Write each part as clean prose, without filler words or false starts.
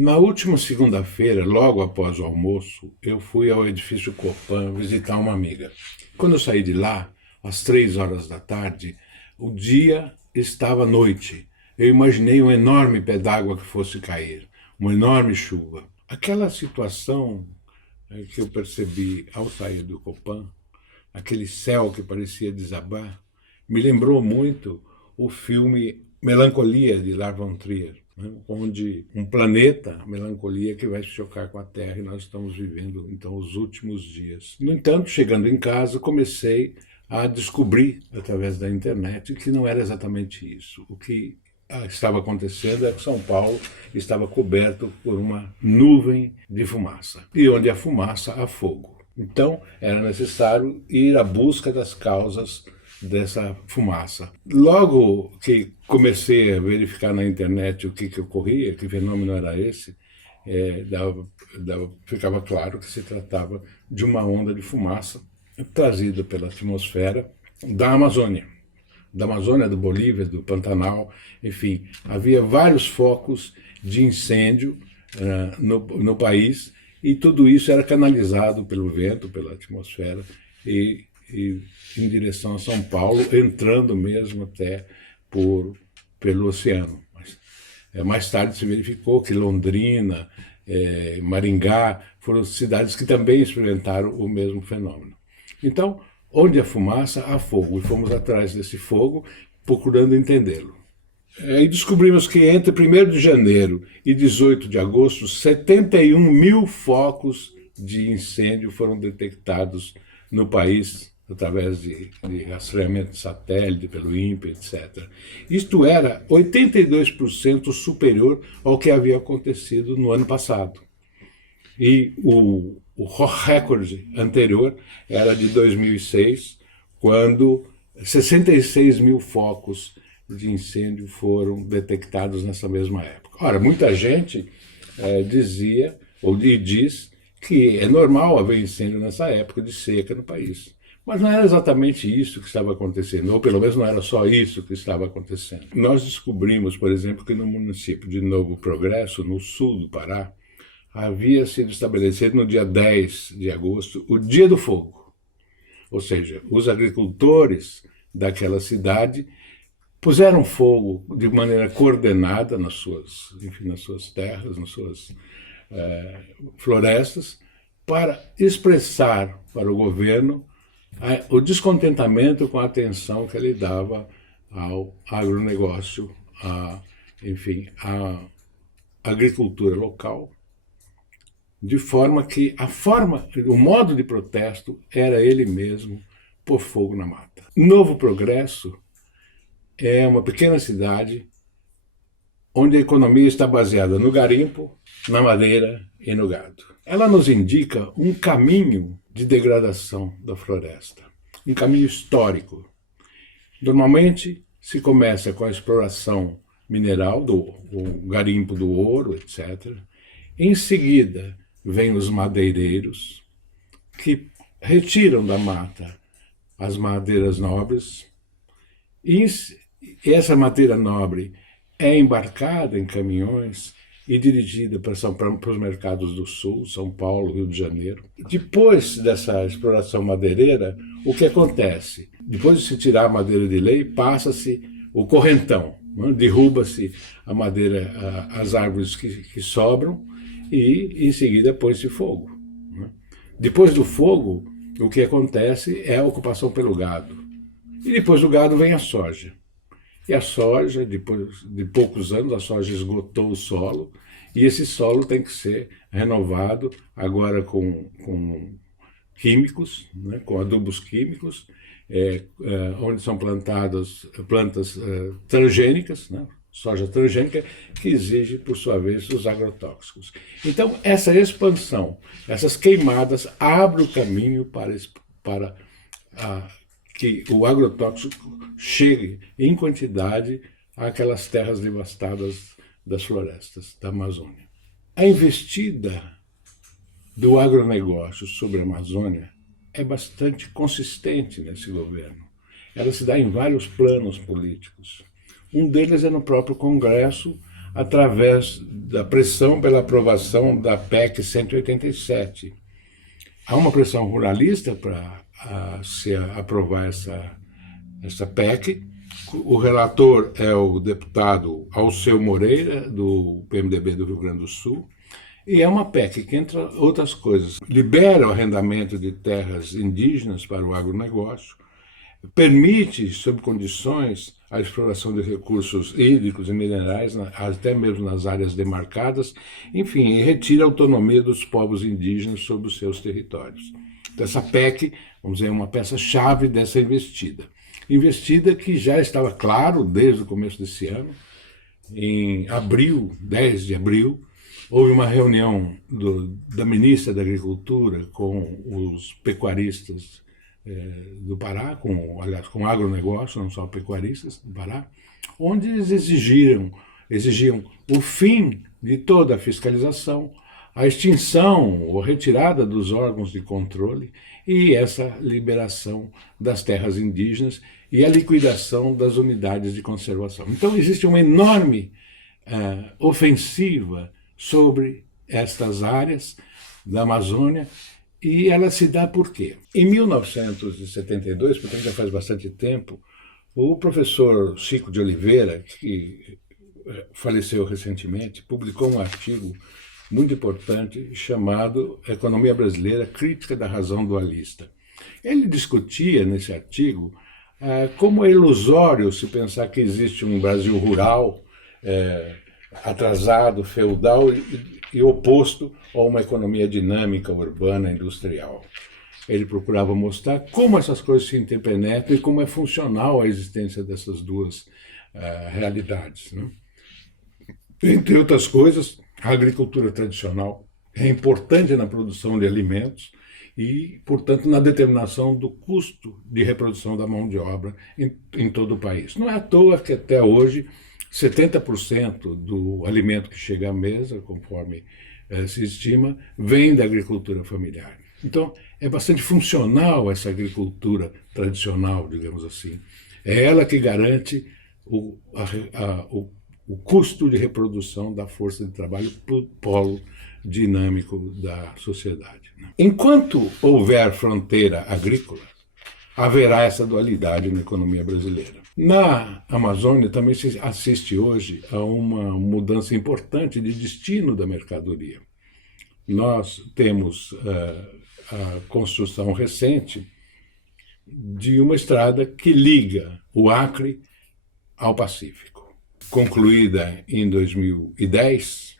Na última segunda-feira, logo após o almoço, eu fui ao edifício Copan visitar uma amiga. Quando eu saí de lá, às 3 horas da tarde, o dia estava noite. Eu imaginei um enorme pé d'água que fosse cair, uma enorme chuva. Aquela situação que eu percebi ao sair do Copan, aquele céu que parecia desabar, me lembrou muito o filme Melancolia, de Lars von Trier, né? Onde um planeta, a melancolia, que vai se chocar com a Terra, e nós estamos vivendo, então, os últimos dias. No entanto, chegando em casa, comecei a descobrir, através da internet, que não era exatamente isso. O que estava acontecendo é que São Paulo estava coberto por uma nuvem de fumaça. E onde há fumaça, há fogo. Então, era necessário ir à busca das causas dessa fumaça. Logo que comecei a verificar na internet o que ocorria, que fenômeno era esse, ficava claro que se tratava de uma onda de fumaça trazida pela atmosfera da Amazônia, do Bolívia, do Pantanal, enfim, havia vários focos de incêndio no país, e tudo isso era canalizado pelo vento, pela atmosfera, e em direção a São Paulo, entrando mesmo até pelo oceano. Mas, mais tarde se verificou que Londrina, Maringá, foram cidades que também experimentaram o mesmo fenômeno. Então, onde há fumaça, há fogo, e fomos atrás desse fogo, procurando entendê-lo. E descobrimos que entre 1º de janeiro e 18 de agosto, 71 mil focos de incêndio foram detectados no país, através de rastreamento de satélite, pelo INPE, etc. Isto era 82% superior ao que havia acontecido no ano passado. E o recorde anterior era de 2006, quando 66 mil focos de incêndio foram detectados nessa mesma época. Ora, muita gente dizia, ou diz, que é normal haver incêndio nessa época de seca no país. Mas não era exatamente isso que estava acontecendo, ou pelo menos não era só isso que estava acontecendo. Nós descobrimos, por exemplo, que no município de Novo Progresso, no sul do Pará, havia sido estabelecido no dia 10 de agosto o Dia do Fogo. Ou seja, os agricultores daquela cidade puseram fogo de maneira coordenada nas suas terras, nas suas florestas, para expressar para o governo o descontentamento com a atenção que ele dava ao agronegócio, à agricultura local, de forma que o modo de protesto era ele mesmo pôr fogo na mata. Novo Progresso é uma pequena cidade onde a economia está baseada no garimpo, na madeira e no gado. Ela nos indica um caminho de degradação da floresta, um caminho histórico. Normalmente se começa com a exploração mineral, o garimpo do ouro, etc. Em seguida vêm os madeireiros, que retiram da mata as madeiras nobres, e essa madeira nobre é embarcada em caminhões e dirigida para os mercados do Sul, São Paulo, Rio de Janeiro. Depois dessa exploração madeireira, o que acontece? Depois de se tirar a madeira de lei, passa-se o correntão, né? Derruba-se a madeira, as árvores que sobram, e em seguida põe-se fogo, né? Depois do fogo, o que acontece é a ocupação pelo gado. E depois do gado vem a soja. E a soja, depois de poucos anos, a soja esgotou o solo, e esse solo tem que ser renovado agora com químicos, né, com adubos químicos, onde são plantadas plantas transgênicas, né, soja transgênica, que exige, por sua vez, os agrotóxicos. Então, essa expansão, essas queimadas, abrem o caminho para que o agrotóxico chegue em quantidade àquelas terras devastadas das florestas da Amazônia. A investida do agronegócio sobre a Amazônia é bastante consistente nesse governo. Ela se dá em vários planos políticos. Um deles é no próprio Congresso, através da pressão pela aprovação da PEC 187. Há uma pressão ruralista para se aprovar essa PEC. O relator é o deputado Alceu Moreira, do PMDB do Rio Grande do Sul, e é uma PEC que, entre outras coisas, libera o arrendamento de terras indígenas para o agronegócio, permite, sob condições, a exploração de recursos hídricos e minerais, até mesmo nas áreas demarcadas, enfim, e retira a autonomia dos povos indígenas sobre os seus territórios. Então, essa PEC, vamos dizer, é uma peça-chave dessa investida. Investida que já estava claro desde o começo desse ano. Em abril, 10 de abril, houve uma reunião da ministra da Agricultura com os pecuaristas do Pará, aliás, com o agronegócio, não só pecuaristas do Pará, onde eles exigiam o fim de toda a fiscalização, a extinção ou retirada dos órgãos de controle e essa liberação das terras indígenas e a liquidação das unidades de conservação. Então, existe uma enorme ofensiva sobre estas áreas da Amazônia. E ela se dá por quê? Em 1972, portanto já faz bastante tempo, o professor Chico de Oliveira, que faleceu recentemente, publicou um artigo muito importante chamado Economia Brasileira, Crítica da Razão Dualista. Ele discutia nesse artigo como é ilusório se pensar que existe um Brasil rural, atrasado, feudal e oposto a uma economia dinâmica, urbana, industrial. Ele procurava mostrar como essas coisas se interpenetram e como é funcional a existência dessas duas realidades, né? Entre outras coisas, a agricultura tradicional é importante na produção de alimentos e, portanto, na determinação do custo de reprodução da mão de obra em todo o país. Não é à toa que até hoje 70% do alimento que chega à mesa, conforme se estima, vem da agricultura familiar. Então, é bastante funcional essa agricultura tradicional, digamos assim. É ela que garante o custo de reprodução da força de trabalho para o polo dinâmico da sociedade. Enquanto houver fronteira agrícola, haverá essa dualidade na economia brasileira. Na Amazônia também se assiste hoje a uma mudança importante de destino da mercadoria. Nós temos a construção recente de uma estrada que liga o Acre ao Pacífico. Concluída em 2010,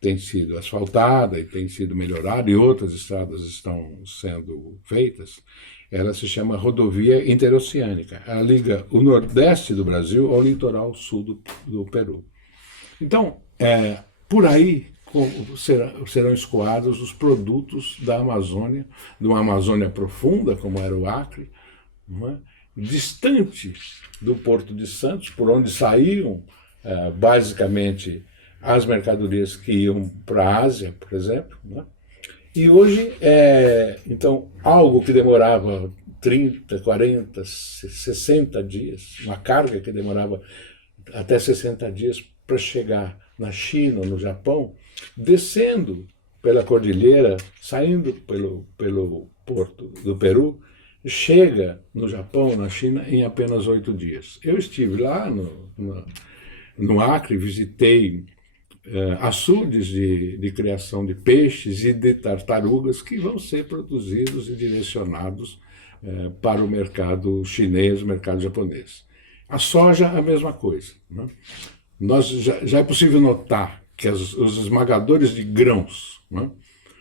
tem sido asfaltada e tem sido melhorada, e outras estradas estão sendo feitas. Ela se chama Rodovia Interoceânica. Ela liga o nordeste do Brasil ao litoral sul do Peru. Então, por aí serão escoados os produtos da Amazônia, de uma Amazônia profunda, como era o Acre, distante do Porto de Santos, por onde saíam basicamente as mercadorias que iam para a Ásia, por exemplo, E hoje, então, algo que demorava 30, 40, 60 dias, uma carga que demorava até 60 dias para chegar na China ou no Japão, descendo pela cordilheira, saindo pelo porto do Peru, chega no Japão, na China, em apenas 8 dias. Eu estive lá no Acre, visitei açudes de criação de peixes e de tartarugas que vão ser produzidos e direcionados para o mercado chinês, o mercado japonês. A soja, a mesma coisa, já é possível notar que os esmagadores de grãos,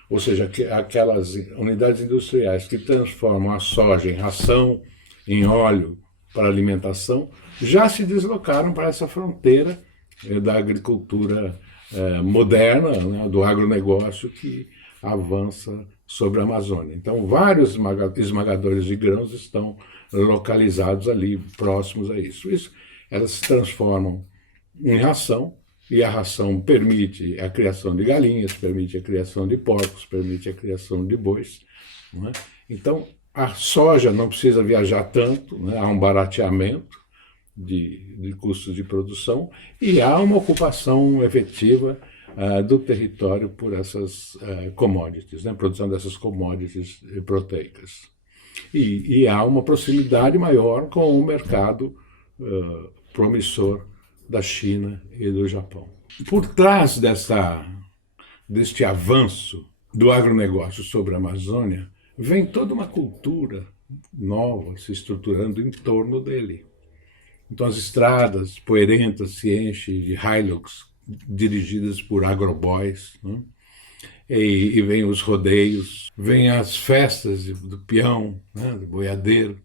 ou seja, aquelas unidades industriais que transformam a soja em ração, em óleo para alimentação, já se deslocaram para essa fronteira da agricultura moderna, do agronegócio que avança sobre a Amazônia. Então, vários esmagadores de grãos estão localizados ali, próximos a isso. Elas se transformam em ração, e a ração permite a criação de galinhas, permite a criação de porcos, permite a criação de bois. Então, a soja não precisa viajar tanto, há um barateamento, de custos de produção, e há uma ocupação efetiva do território por essas commodities, né? Produção dessas commodities proteicas. E há uma proximidade maior com o mercado promissor da China e do Japão. Por trás deste avanço do agronegócio sobre a Amazônia, vem toda uma cultura nova se estruturando em torno dele. Então as estradas poeirentas se enchem de Hilux dirigidas por agroboys, né? E vem os rodeios, vem as festas do peão, né? Do boiadeiro,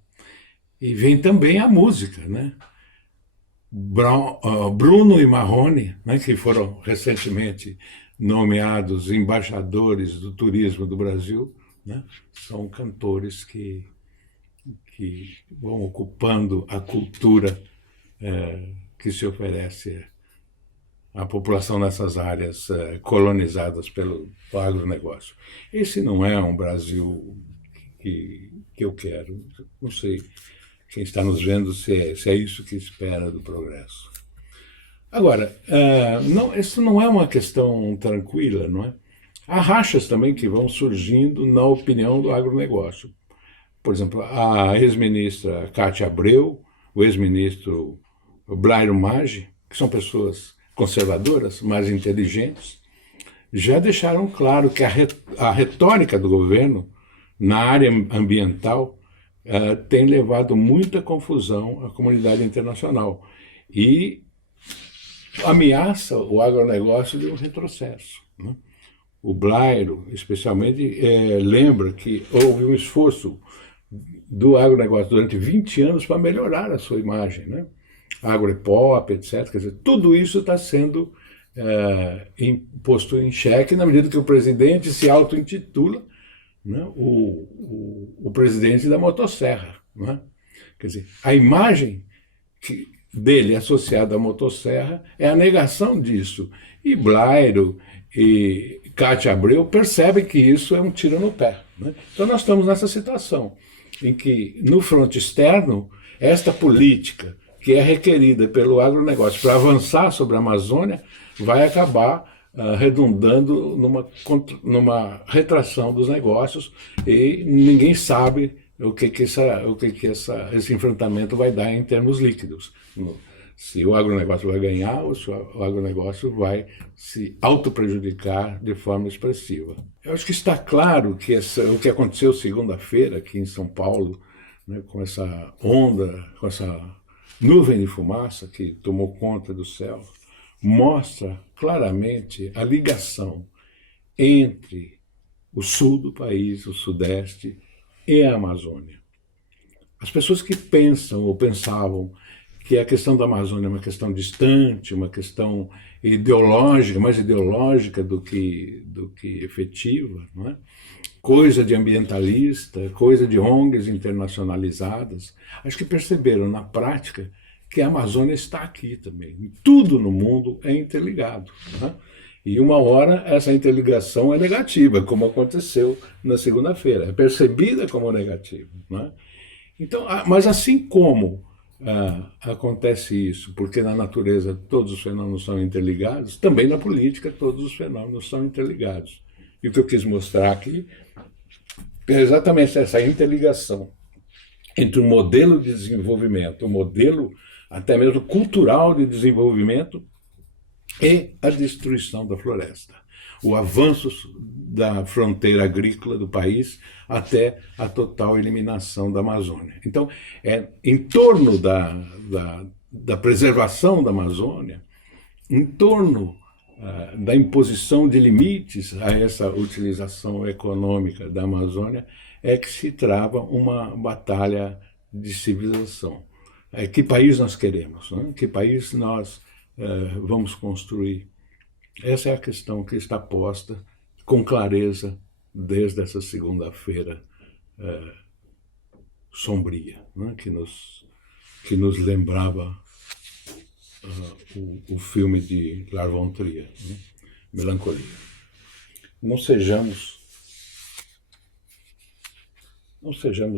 e vem também a música, né? Bruno e Marrone, né, que foram recentemente nomeados embaixadores do turismo do Brasil, né, são cantores que vão ocupando a cultura que se oferece à população nessas áreas colonizadas pelo agronegócio. Esse não é um Brasil que eu quero. Não sei quem está nos vendo se é isso que espera do progresso. Agora, isso não é uma questão tranquila, não é? Há rachas também que vão surgindo na opinião do agronegócio. Por exemplo, a ex-ministra Cátia Abreu, o ex-ministro Blairo Maggi, que são pessoas conservadoras, mas inteligentes, já deixaram claro que a retórica do governo na área ambiental tem levado muita confusão à comunidade internacional e ameaça o agronegócio de um retrocesso, né? O Blairo, especialmente, lembra que houve um esforço do agronegócio durante 20 anos para melhorar a sua imagem, né? Agropop, etc. Quer dizer, tudo isso está sendo posto em xeque na medida que o presidente se auto-intitula, né, o presidente da motosserra, né? Quer dizer, a imagem dele associada à motosserra é a negação disso. E Blairo e Cátia Abreu percebem que isso é um tiro no pé, né? Então nós estamos nessa situação em que, no fronte externo, esta política que é requerida pelo agronegócio para avançar sobre a Amazônia vai acabar redundando numa retração dos negócios e ninguém sabe o que esse enfrentamento vai dar em termos líquidos. Se o agronegócio vai ganhar ou se o agronegócio vai se autoprejudicar de forma expressiva. Eu acho que está claro que o que aconteceu segunda-feira aqui em São Paulo, né, com essa onda, com essa nuvem de fumaça que tomou conta do céu, mostra claramente a ligação entre o sul do país, o sudeste e a Amazônia. As pessoas que pensam ou pensavam que a questão da Amazônia é uma questão distante, uma questão ideológica, mais ideológica do que efetiva, não é? Coisa de ambientalista, coisa de ONGs internacionalizadas, acho que perceberam na prática que a Amazônia está aqui também. Tudo no mundo é interligado, né? E uma hora essa interligação é negativa, como aconteceu na segunda-feira, é percebida como negativa, né? Então, mas assim como acontece isso, porque na natureza todos os fenômenos são interligados, também na política todos os fenômenos são interligados. E o que eu quis mostrar aqui é exatamente essa interligação entre o modelo de desenvolvimento, o modelo até mesmo cultural de desenvolvimento e a destruição da floresta. O avanço da fronteira agrícola do país até a total eliminação da Amazônia. Então, em torno da preservação da Amazônia, em torno da imposição de limites a essa utilização econômica da Amazônia, é que se trava uma batalha de civilização. Que país nós queremos, né? Que país nós vamos construir? Essa é a questão que está posta com clareza desde essa segunda-feira sombria, né? que nos lembrava o filme de Lars von Trier, né? Melancolia. Não sejamos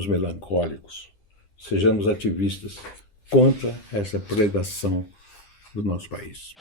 melancólicos, sejamos ativistas contra essa predação do nosso país.